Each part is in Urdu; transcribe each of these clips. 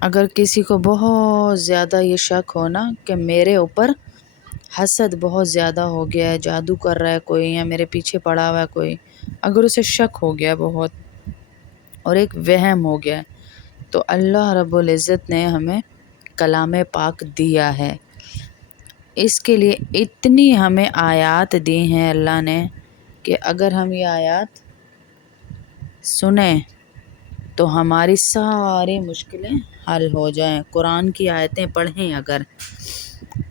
اگر کسی کو بہت زیادہ یہ شک ہو نا کہ میرے اوپر حسد بہت زیادہ ہو گیا ہے، جادو کر رہا ہے کوئی یا میرے پیچھے پڑا ہوا ہے کوئی، اگر اسے شک ہو گیا بہت اور ایک وہم ہو گیا، تو اللہ رب العزت نے ہمیں کلام پاک دیا ہے۔ اس کے لیے اتنی ہمیں آیات دی ہیں اللہ نے کہ اگر ہم یہ آیات سنیں تو ہماری ساری مشکلیں حل ہو جائیں۔ قرآن کی آیتیں پڑھیں اگر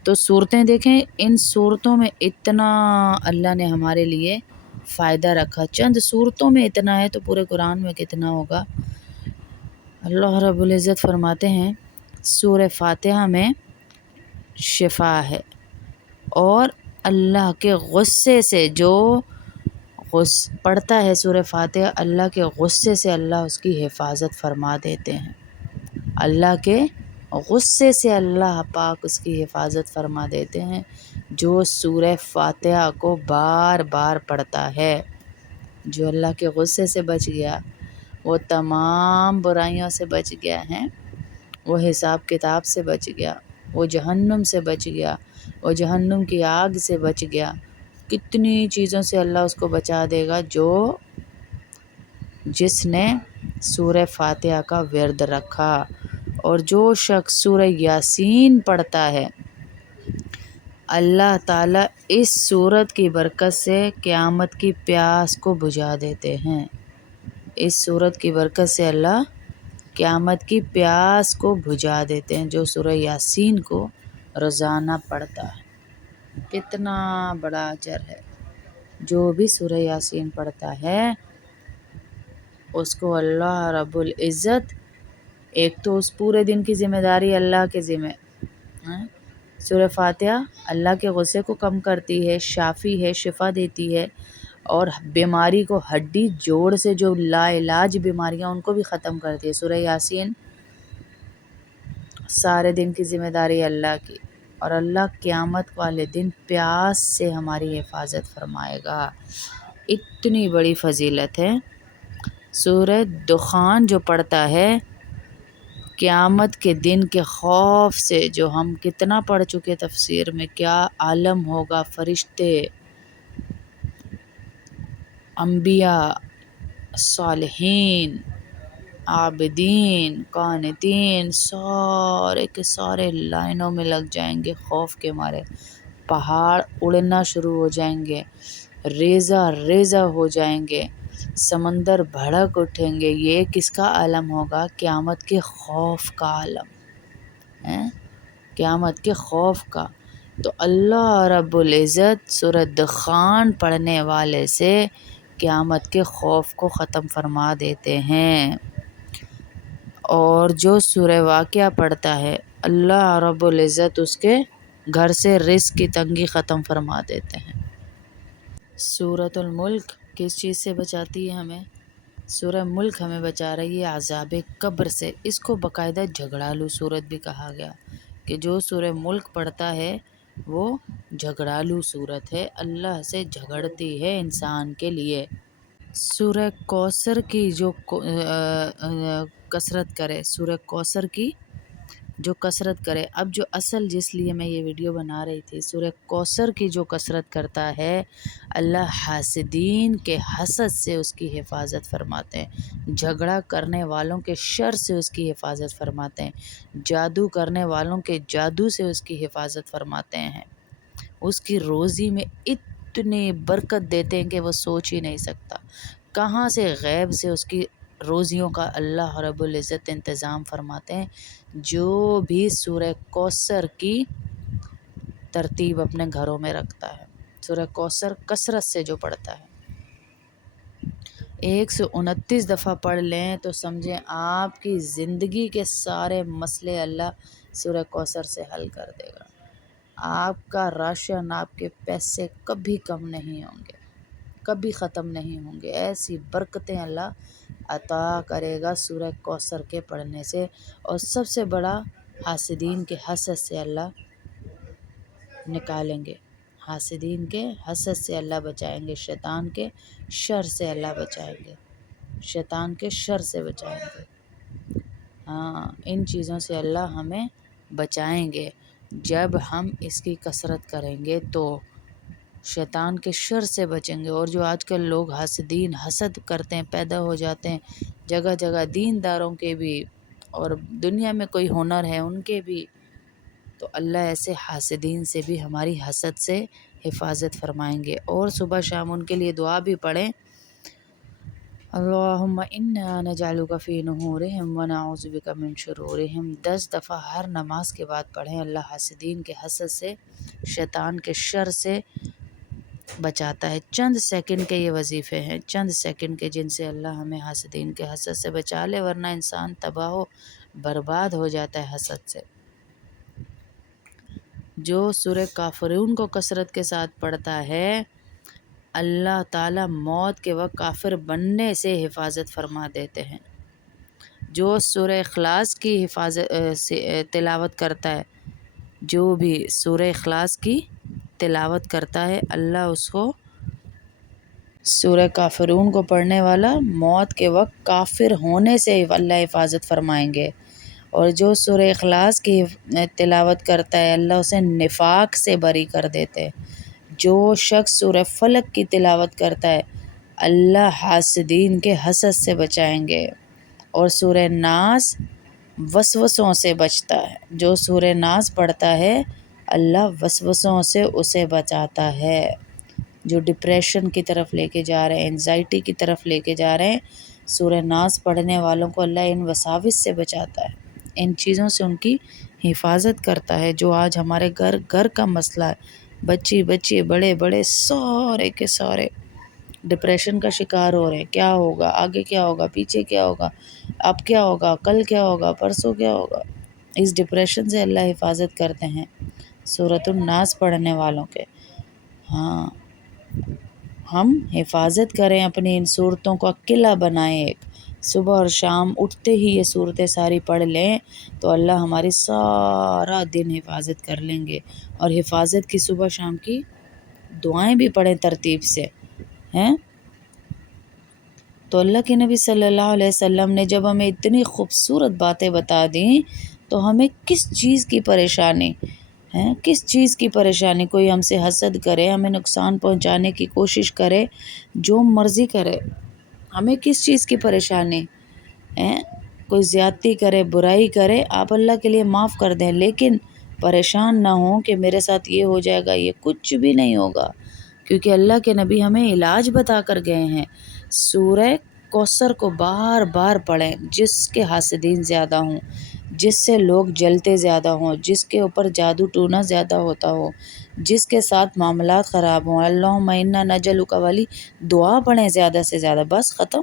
تو صورتیں دیکھیں، ان صورتوں میں اتنا اللہ نے ہمارے لیے فائدہ رکھا، چند صورتوں میں اتنا ہے تو پورے قرآن میں کتنا ہوگا۔ اللہ رب العزت فرماتے ہیں سورہ فاتحہ میں شفا ہے، اور اللہ کے غصے سے جو پڑھتا ہے سورہ فاتحہ، اللہ کے غصے سے اللہ اس کی حفاظت فرما دیتے ہیں۔ اللہ کے غصے سے اللہ پاک اس کی حفاظت فرما دیتے ہیں۔ جو سورہ فاتحہ کو بار بار پڑھتا ہے، جو اللہ کے غصے سے بچ گیا، وہ تمام برائیوں سے بچ گیا ہے، وہ حساب کتاب سے بچ گیا، وہ جہنم سے بچ گیا، وہ جہنم کی آگ سے بچ گیا۔ کتنی چیزوں سے اللہ اس کو بچا دے گا جس نے سورہ فاتحہ کا ورد رکھا۔ اور جو شخص سورہ یاسین پڑھتا ہے، اللہ تعالیٰ اس سورت کی برکت سے قیامت کی پیاس کو بجھا دیتے ہیں۔ اس سورت کی برکت سے اللہ قیامت کی پیاس کو بجھا دیتے ہیں جو سورہ یاسین کو روزانہ پڑھتا ہے۔ کتنا بڑا اجر ہے۔ جو بھی سورہ یاسین پڑھتا ہے اس کو اللہ رب العزت، ایک تو اس پورے دن کی ذمہ داری اللہ کے ذمہ ہیں۔ سورہ فاتحہ اللہ کے غصے کو کم کرتی ہے، شافی ہے، شفا دیتی ہے، اور بیماری کو، ہڈی جوڑ سے جو لا علاج بیماریاں ان کو بھی ختم کرتی ہے۔ سورہ یاسین سارے دن کی ذمہ داری اللہ کی، اور اللہ قیامت والے دن پیاس سے ہماری حفاظت فرمائے گا۔ اتنی بڑی فضیلت ہے۔ سورہ دخان جو پڑھتا ہے، قیامت کے دن کے خوف سے، جو ہم کتنا پڑھ چکے تفسیر میں، کیا عالم ہوگا، فرشتے، انبیاء، صالحین، عابدین، قانتین، سارے کے سارے لائنوں میں لگ جائیں گے خوف کے مارے۔ پہاڑ اڑنا شروع ہو جائیں گے، ریزہ ریزہ ہو جائیں گے، سمندر بھڑک اٹھیں گے۔ یہ کس کا عالم ہوگا؟ قیامت کے خوف کا عالم ہے، قیامت کے خوف کا۔ تو اللہ رب العزت سورہ دخان پڑھنے والے سے قیامت کے خوف کو ختم فرما دیتے ہیں۔ اور جو سورہ واقعہ پڑھتا ہے، اللہ رب العزت اس کے گھر سے رزق کی تنگی ختم فرما دیتے ہیں۔ سورۃ الملک کس چیز سے بچاتی ہے ہمیں؟ سورہ ملک ہمیں بچا رہی ہے عذاب قبر سے۔ اس کو باقاعدہ جھگڑالو سورت بھی کہا گیا، کہ جو سورہ ملک پڑھتا ہے وہ جھگڑالو سورت ہے، اللہ سے جھگڑتی ہے انسان کے لیے۔ سورہ کوثر کی جو کثرت کرے، سورہ کوثر کی جو کثرت کرے، اب جو اصل جس لیے میں یہ ویڈیو بنا رہی تھی، سورہ کوثر کی جو کثرت کرتا ہے، اللہ حاسدین کے حسد سے اس کی حفاظت فرماتے ہیں، جھگڑا کرنے والوں کے شر سے اس کی حفاظت فرماتے ہیں، جادو کرنے والوں کے جادو سے اس کی حفاظت فرماتے ہیں، اس کی روزی میں اتنی برکت دیتے ہیں کہ وہ سوچ ہی نہیں سکتا، کہاں سے غیب سے اس کی روزیوں کا اللہ رب العزت انتظام فرماتے ہیں۔ جو بھی سورہ کوثر کی ترتیب اپنے گھروں میں رکھتا ہے، سورہ کوثر کثرت سے جو پڑھتا ہے، 129 دفعہ پڑھ لیں تو سمجھیں آپ کی زندگی کے سارے مسئلے اللہ سورہ کوثر سے حل کر دے گا۔ آپ کا راشن، آپ کے پیسے کبھی کم نہیں ہوں گے، کبھی ختم نہیں ہوں گے۔ ایسی برکتیں اللہ عطا کرے گا سورہ کوثر کے پڑھنے سے۔ اور سب سے بڑا حاسدین کے حسد سے اللہ نکالیں گے، حاسدین کے حسد سے اللہ بچائیں گے، شیطان کے شر سے اللہ بچائیں گے، شیطان کے شر سے بچائیں گے۔ ہاں ان چیزوں سے اللہ ہمیں بچائیں گے جب ہم اس کی کثرت کریں گے تو شیطان کے شر سے بچیں گے۔ اور جو آج کل لوگ حاسدین حسد کرتے ہیں، پیدا ہو جاتے ہیں جگہ جگہ، دین داروں کے بھی اور دنیا میں کوئی ہنر ہے ان کے بھی، تو اللہ ایسے حاسدین سے بھی ہماری حسد سے حفاظت فرمائیں گے۔ اور صبح شام ان کے لیے دعا بھی پڑھیں، اللہم انا نجعلک فی نحورہم ونعوذ بک من شرورہم، 10 دفعہ ہر نماز کے بعد پڑھیں۔ اللہ حاسدین کے حسد سے، شیطان کے شر سے بچاتا ہے۔ چند سیکنڈ کے یہ وظیفے ہیں، چند سیکنڈ کے، جن سے اللہ ہمیں حاسدین کے حسد سے بچا لے، ورنہ انسان تباہ و برباد ہو جاتا ہے حسد سے۔ جو سورہ کافرون کو کثرت کے ساتھ پڑھتا ہے، اللہ تعالیٰ موت کے وقت کافر بننے سے حفاظت فرما دیتے ہیں۔ جو سورہ اخلاص کی تلاوت کرتا ہے، جو بھی سورہ اخلاص کی تلاوت کرتا ہے، اللہ اس کو، سورہ کافرون کو پڑھنے والا موت کے وقت کافر ہونے سے اللہ حفاظت فرمائیں گے۔ اور جو سورہ اخلاص کی تلاوت کرتا ہے، اللہ اسے نفاق سے بری کر دیتے ہیں۔ جو شخص سورہ فلق کی تلاوت کرتا ہے، اللہ حاسدین کے حسد سے بچائیں گے۔ اور سورہ ناس وسوسوں سے بچتا ہے، جو سورہ ناس پڑھتا ہے اللہ وسوسوں سے اسے بچاتا ہے۔ جو ڈپریشن کی طرف لے کے جا رہے ہیں، انزائٹی کی طرف لے کے جا رہے ہیں، سورہ ناس پڑھنے والوں کو اللہ ان وساوس سے بچاتا ہے، ان چیزوں سے ان کی حفاظت کرتا ہے۔ جو آج ہمارے گھر کا مسئلہ ہے، بچے بڑے سارے کے سارے ڈپریشن کا شکار ہو رہے ہیں، کیا ہوگا آگے، کیا ہوگا پیچھے، کیا ہوگا اب، کیا ہوگا کل، کیا ہوگا پرسوں، کیا ہوگا۔ اس ڈپریشن سے اللہ حفاظت کرتے ہیں سورۃ الناس پڑھنے والوں کے۔ ہاں، ہم حفاظت کریں اپنی ان صورتوں کو، قلعہ بنائیں ایک، صبح اور شام اٹھتے ہی یہ صورتیں ساری پڑھ لیں تو اللہ ہماری سارا دن حفاظت کر لیں گے۔ اور حفاظت کی صبح شام کی دعائیں بھی پڑھیں ترتیب سے ہیں۔ تو اللہ کے نبی صلی اللہ علیہ وسلم نے جب ہمیں اتنی خوبصورت باتیں بتا دیں تو ہمیں کس چیز کی پریشانی ہے، کس چیز کی پریشانی؟ کوئی ہم سے حسد کرے، ہمیں نقصان پہنچانے کی کوشش کرے، جو مرضی کرے، ہمیں کس چیز کی پریشانی ہے؟ کوئی زیادتی کرے، برائی کرے، آپ اللہ کے لیے معاف کر دیں، لیکن پریشان نہ ہوں کہ میرے ساتھ یہ ہو جائے گا، یہ کچھ بھی نہیں ہوگا، کیونکہ اللہ کے نبی ہمیں علاج بتا کر گئے ہیں۔ سورہ کوثر کو بار بار پڑھیں، جس کے حاسدین زیادہ ہوں، جس سے لوگ جلتے زیادہ ہوں، جس کے اوپر جادو ٹونا زیادہ ہوتا ہو، جس کے ساتھ معاملات خراب ہوں، اللہم انا نجعلک والی دعا پڑھیں زیادہ سے زیادہ، بس ختم۔